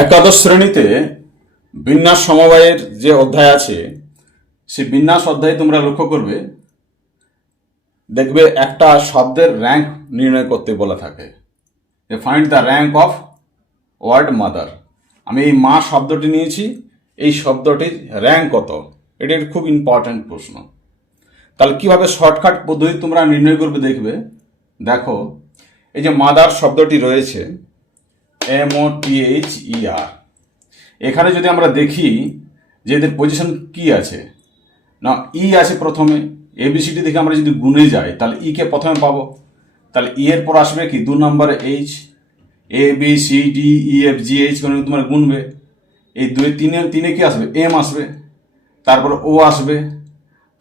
একাদশ শ্রেণীতে বিন্যাস সমবায়ের যে অধ্যায় আছে সেই বিন্যাস অধ্যায়ে তোমরা লক্ষ্য করবে, দেখবে একটা শব্দের র্যাঙ্ক নির্ণয় করতে বলা থাকে। Find the rank of word mother. আমি এই মা শব্দটি নিয়েছি, এই শব্দটির র্যাঙ্ক কত, এটা একটা খুব ইম্পর্ট্যান্ট প্রশ্ন। তাহলে কিভাবে শর্টকাট পদ্ধতি তোমরা নির্ণয় করবে দেখবে। দেখো, এই যে মাদার শব্দটি রয়েছে MOTHER, এখানে যদি আমরা দেখি যে এদের পজিশন কি আছে না, ই আছে প্রথমে। ABCD দেখে আমরা যদি গুনে যাই তাহলে ই কে প্রথমে পাবো, তাহলে ই এর পর আসবে কি 2 নম্বরে H, ABCDEFGH করে তোমার গুনবে। এই 2-3 কি আসবে, M আসবে, তারপর ও আসবে,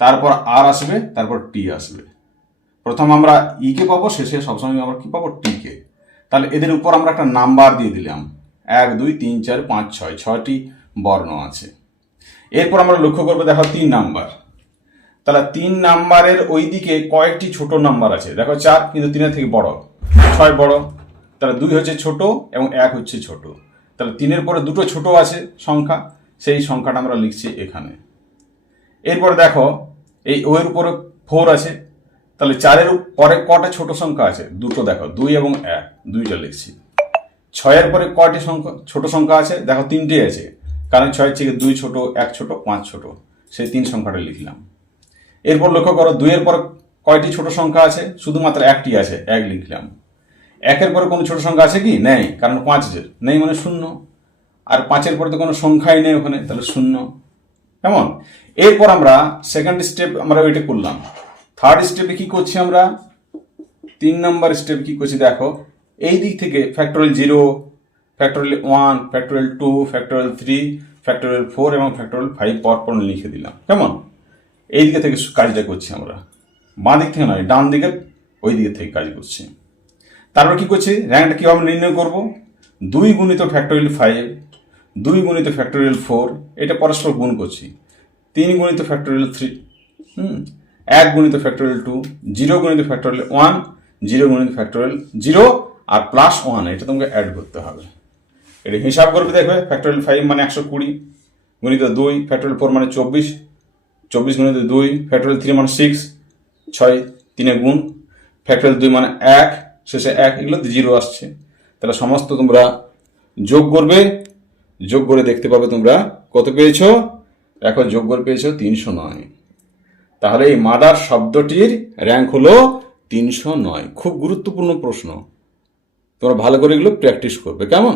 তারপর আর আসবে, তারপর টি আসবে। প্রথম আমরা ই কে পাবো, শেষে সবসময় আমরা কি পাবো, টি কে। তাহলে এদের উপর আমরা একটা নাম্বার দিয়ে দিলাম, 1 2 3 4 5 6, 6টি বর্ণ আছে। এরপর আমরা লক্ষ্য করবো, দেখো 3 নাম্বার। তাহলে 3 নাম্বারের ওই দিকে কয়েকটি ছোট নাম্বার আছে। দেখো 4, কিন্তু 3-এর থেকে বড়, 6 বড়। তাহলে 2 হচ্ছে ছোট এবং 1 হচ্ছে ছোট। তাহলে 3-এর পরে দুটো ছোট আছে সংখ্যা, সেই সংখ্যাটা আমরা লিখছি এখানে। এরপর দেখো এই ও এর উপরে 4 আছে, তাহলে 4-এর পরে কটা ছোট সংখ্যা আছে, দুটো। দেখো 2 এবং 1, দুইটা লিখছি। 6-এর পরে কয়টি সংখ্যা ছোট সংখ্যা আছে, দেখো 3টে আছে, কারণ 6-এর থেকে 2 ছোট, 1 ছোট, 5 ছোট, সেই 3 সংখ্যাটা লিখলাম। এরপর লক্ষ্য করো 2-এর পর কয়টি ছোট সংখ্যা আছে, শুধুমাত্র 1টি আছে, 1 লিখলাম। 1-এর পরে কোনো ছোট সংখ্যা আছে কি, নেই, কারণ 5 নেই মানে 0। আর 5-এর পরে তো কোনো সংখ্যাই নেই ওখানে, তাহলে 0। কেমন? এরপর আমরা সেকেন্ড স্টেপ আমরা ওইটা করলাম। থার্ড স্টেপে কি করছি আমরা, 3 নম্বর স্টেপ কি করছি, দেখো এই দিক থেকে factorial 0, factorial 1, factorial 2, factorial 3, factorial 4 এবং ফ্যাক্টোরিয়াল 5 পরপর লিখে দিলাম। কেমন? এই দিকে থেকে কাজটা করছি আমরা, বাঁ দিক থেকে নয়, ডান দিকে ওই দিকে থেকে কাজ করছি। তারপর কি করছি, র্যাঙ্কটা কীভাবে নির্ণয় করব, 2 গুণিত ফ্যাক্টোরিয়াল 5, 2 গুণিত ফ্যাক্টোরিয়াল 4, এটা পরস্পর গুণ করছি। 3 গুণিত ফ্যাক্টোরিয়াল 3, 1 গুণিত ফ্যাক্টোরিয়াল 2, 0 গুণিত ফ্যাক্টোরিয়াল 1, 0 গুণিত ফ্যাক্টোরিয়াল 0 আর +1, এটা তোমাকে অ্যাড করতে হবে। এটা হিসাব করবে, দেখবে ফ্যাক্টোরিয়াল 5 মানে 120 গুণিত 2, ফ্যাক্টোরিয়াল 4 মানে 24, 24 গুণিত 2, ফ্যাক্টোরিয়াল 3 মানে 6, 6 3-এ গুণ, ফ্যাক্টোরিয়াল 2 মানে 1, শেষে 1, এগুলো 0 আসছে। তাহলে সমস্ত তোমরা যোগ করবে, যোগ করে দেখতে পাবে তোমরা কত পেয়েছো। দেখো যোগ করে পেয়েছো 309। তাহলে এই মাদার শব্দটির র্যাঙ্ক হলো 309। খুব গুরুত্বপূর্ণ প্রশ্ন, তোমরা ভালো করে এগুলো প্র্যাকটিস করবে। কেমন?